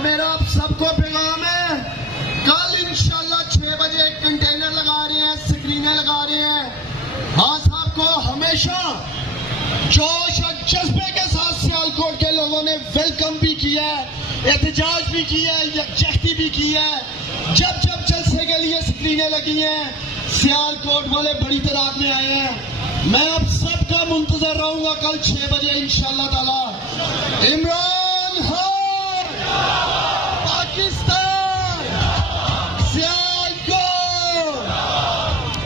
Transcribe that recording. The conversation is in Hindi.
मेरा आप सबको पैगाम है, कल इंशाल्लाह 6 बजे कंटेनर लगा रहे हैं, स्क्रीनें लगा रहे हैं। हाँ साहब को हमेशा जोश और जज्बे के साथ सियालकोट के लोगों ने वेलकम भी किया है, एहतजाज भी किया है, यकजहती भी की है। जब जब जलसे के लिए स्क्रीनें लगी हैं, सियालकोट वाले बड़ी तादाद में आए हैं। मैं अब सबका मुंतजर रहूंगा कल 6 बजे इंशाल्लाह ताला। इमरान